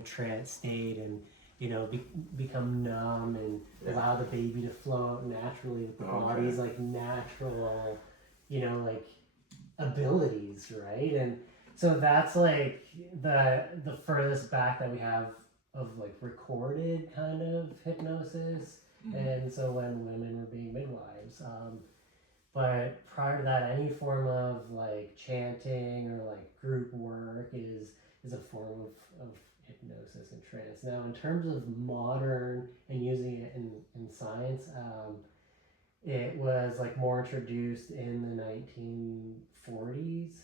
trance state and become numb and allow the baby to flow out naturally with the body's like natural like abilities, right? And so that's like the furthest back that we have of like recorded kind of hypnosis. And so when women were being midwives, but prior to that, any form of like chanting or like group work is a form of hypnosis and trance. Now, in terms of modern and using it in science, it was like more introduced in the 1940s,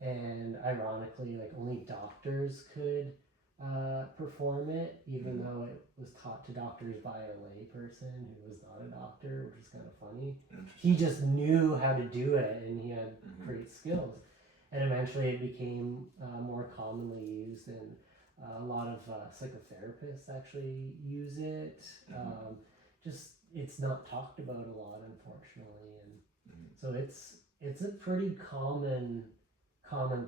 and ironically, like only doctors could perform it, even though it was taught to doctors by a lay person who was not a doctor, which is kind of funny. He just knew how to do it, and he had great skills. And eventually it became more commonly used, and a lot of psychotherapists actually use it. Just it's not talked about a lot, unfortunately, and so it's a pretty common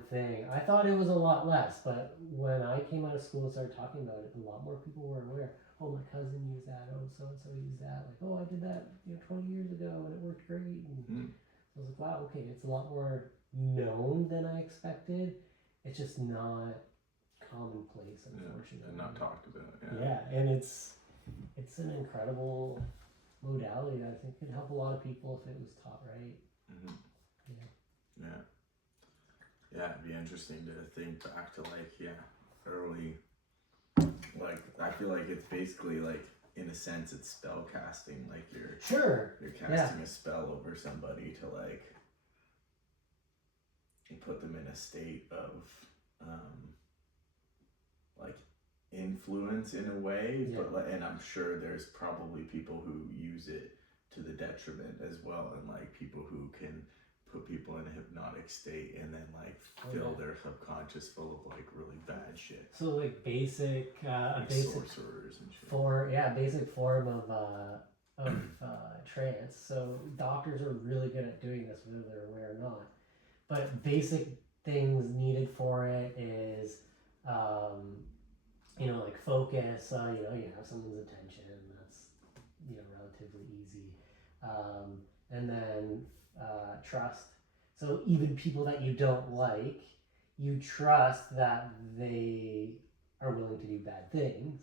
thing. I thought it was a lot less, but when I came out of school and started talking about it, a lot more people were aware. Oh, my cousin used that. Oh, so and so used that. Like, oh, I did that 20 years ago and it worked great. And I was like, wow, okay, it's a lot more known than I expected. It's just not commonplace, unfortunately. And not talked about. Yeah, and it's an incredible modality that I think could help a lot of people if it was taught right. Yeah, it'd be interesting to think back to early, I feel like it's basically like, in a sense, it's spell casting, like you're casting a spell over somebody to put them in a state of influence in a way, but and I'm sure there's probably people who use it to the detriment as well, and people who can put people in a hypnotic state and then fill their subconscious full of really bad shit. So basic sorcerers and shit. Basic form of trance. So doctors are really good at doing this, whether they're aware or not. But basic things needed for it is focus. You have someone's attention. That's relatively easy. And then trust. So even people that you don't like, you trust that they are willing to do bad things.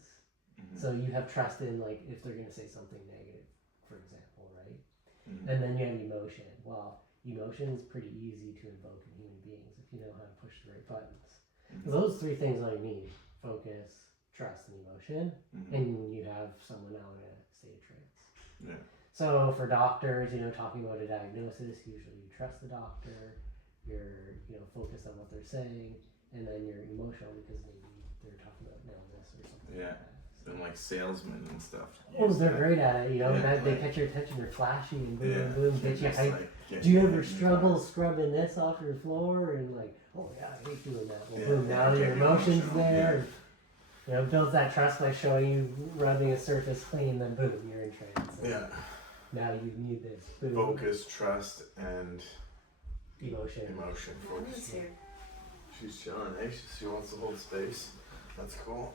So you have trust in if they're going to say something negative, for example, right? And then you have emotion. Well, emotion is pretty easy to invoke in human beings if you know how to push the right buttons. Those three things all you need: focus, trust, and emotion. And you have someone now in a state of trance. So for doctors, talking about a diagnosis, usually you trust the doctor, you're focused on what they're saying, and then you're emotional because maybe they're talking about illness or something like that. And salesmen and stuff. Oh, they're great at it, they catch your attention, they're flashy and boom, boom, get you hyped. Do you ever struggle scrubbing this off your floor? And oh yeah, I hate doing that. Well, boom, now your emotion's there. Builds that trust by showing you rubbing a surface clean, then boom, you're in trance. Now you need this. Boom. Focus, trust, and emotion. Focus. She's chilling, eh? She wants to hold space. That's cool.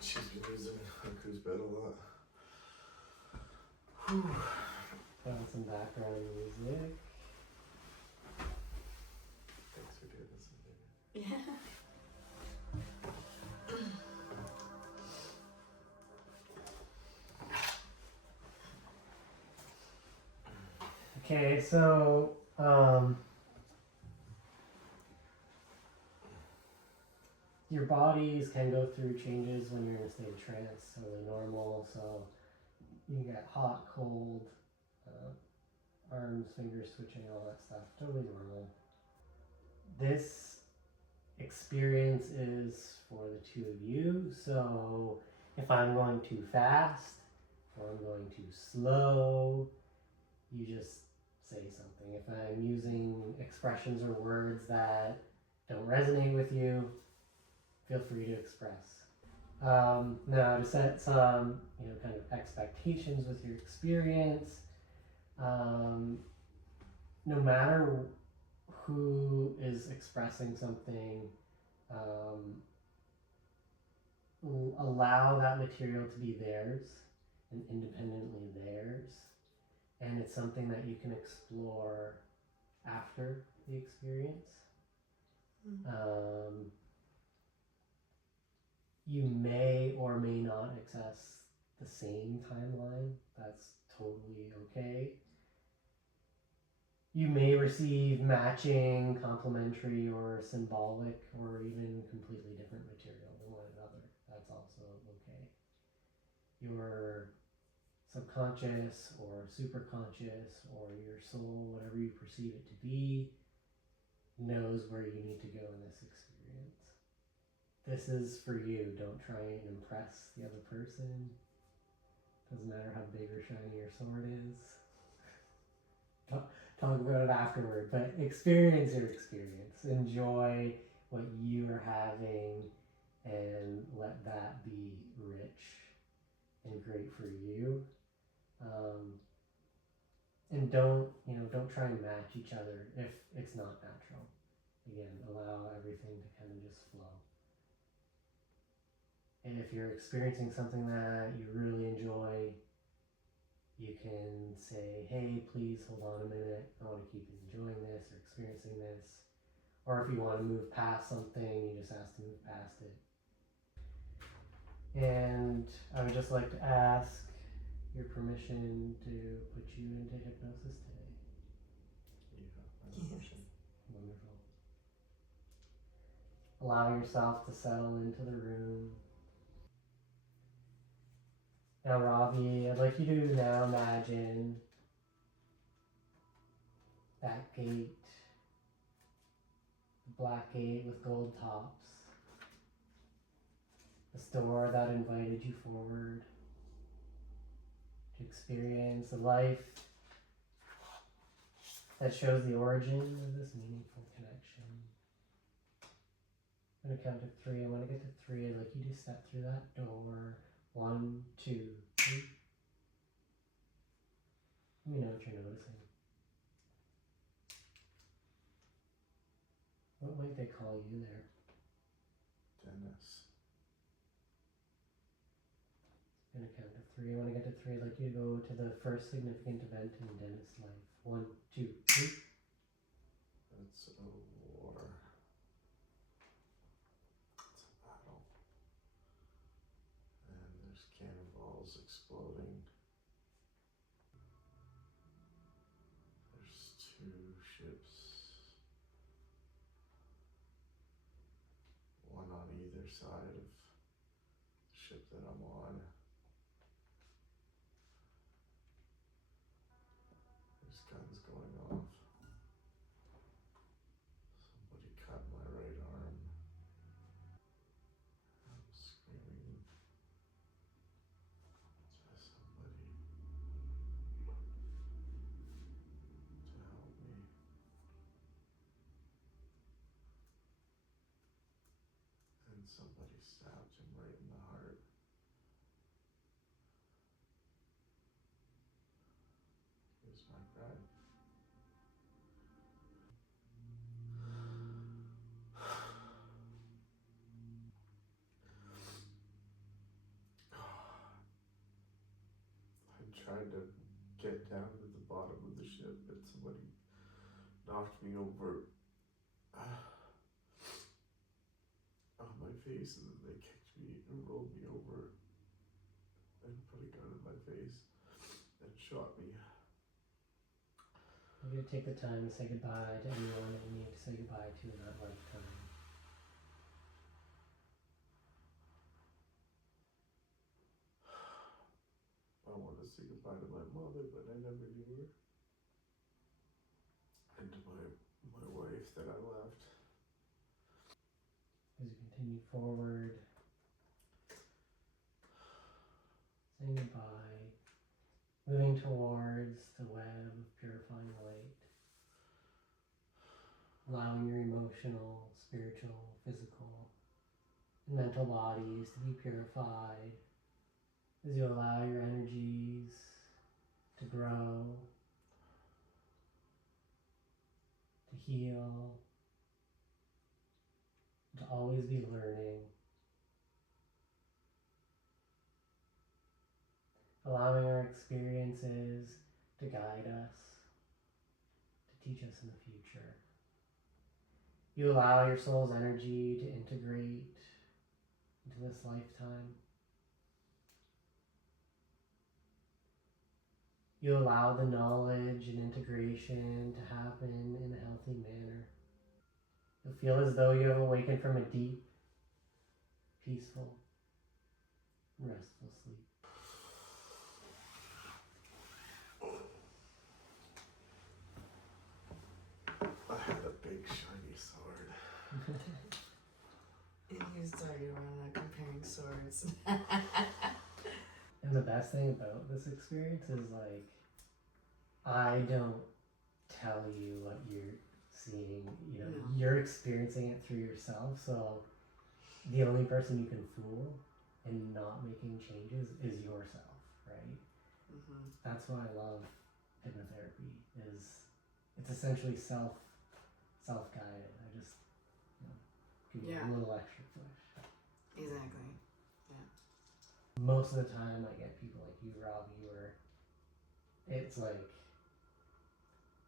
She's been using Haku's bed a lot. Found some background music. Thanks for doing this. Yeah. Okay, so your bodies can go through changes when you're in a state of trance, totally normal. So you get hot, cold, arms, fingers switching, all that stuff, totally normal. This experience is for the two of you. So if I'm going too fast or I'm going too slow, you just say something. If I'm using expressions or words that don't resonate with you, feel free to express. Now, to set some kind of expectations with your experience, no matter who is expressing something, allow that material to be theirs and independently theirs, and it's something that you can explore after the experience. You may or may not access the same timeline. That's totally okay. You may receive matching, complementary, or symbolic, or even completely different material than one another. That's also okay. Your subconscious or superconscious or your soul, whatever you perceive it to be, knows where you need to go in this experience. This is for you. Don't try and impress the other person. Doesn't matter how big or shiny your sword is. Talk about it afterward, but experience your experience. Enjoy what you are having and let that be rich and great for you. And don't try and match each other if it's not natural. Again, allow everything to kind of just flow. And if you're experiencing something that you really enjoy, you can say, hey, please hold on a minute. I want to keep enjoying this or experiencing this. Or if you want to move past something, you just ask to move past it. And I would just like to ask your permission to put you into hypnosis today. Yes. Wonderful. Allow yourself to settle into the room. Now, Robbie, I'd like you to now imagine that gate, the black gate with gold tops, this door that invited you forward to experience a life that shows the origin of this meaningful connection. I'm going to count to 3. And when I get to 3, I'd like you to step through that door. 1, 2, 3. Let me know what you're noticing. What might they call you there? Dennis. I'm going to count to 3. When I get to 3, I'd like you to go to the first significant event in Dennis' life. 1, 2, 3. It's a war. It's a battle. And there's cannonballs exploding. There's 2 ships. One on either side of the ship that I'm on. There's guns going off. Somebody cut my right arm. I'm screaming to somebody to help me. And somebody stabbed him right in the heart. Here's my bride. I tried to get down to the bottom of the ship, but somebody knocked me over on my face, and then they kicked me and rolled me over and put a gun in my face and shot me. I'm going to take the time to say goodbye to anyone that you need to say goodbye to in that lifetime. I want to say goodbye to my mother, but I never knew her. And to my wife that I left. As you continue forward, saying goodbye, moving towards the web of purifying light, allowing your emotional, spiritual, physical, and mental bodies to be purified as you allow your energies to grow, to heal, to always be learning, allowing our experiences to guide us, to teach us in the future. You allow your soul's energy to integrate into this lifetime. You allow the knowledge and integration to happen in a healthy manner. You'll feel as though you have awakened from a deep, peaceful, restful sleep. I had a big shiny sword. And you started running comparing swords. And the best thing about this experience is like, I don't tell you what you're seeing, you know, No. You're experiencing it through yourself. So the only person you can fool and not making changes is yourself, right? Mm-hmm. That's why I love hypnotherapy. Is it's essentially self-guided. I just, you know, give you Yeah. a little extra push. Exactly. Most of the time I get people like you, Robbie, where it's like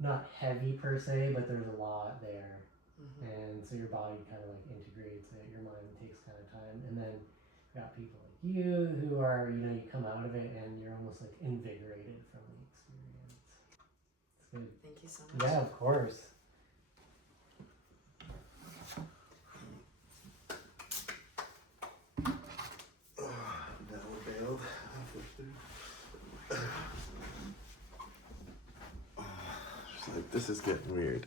not heavy per se, but there's a lot there. Mm-hmm. And so your body kind of like integrates it, your mind takes kind of time. And then you got people like you who are, you know, you come out of it and you're almost like invigorated from the experience. It's good. Thank you so much. Yeah, of course. Never bailed. Just like, this is getting weird.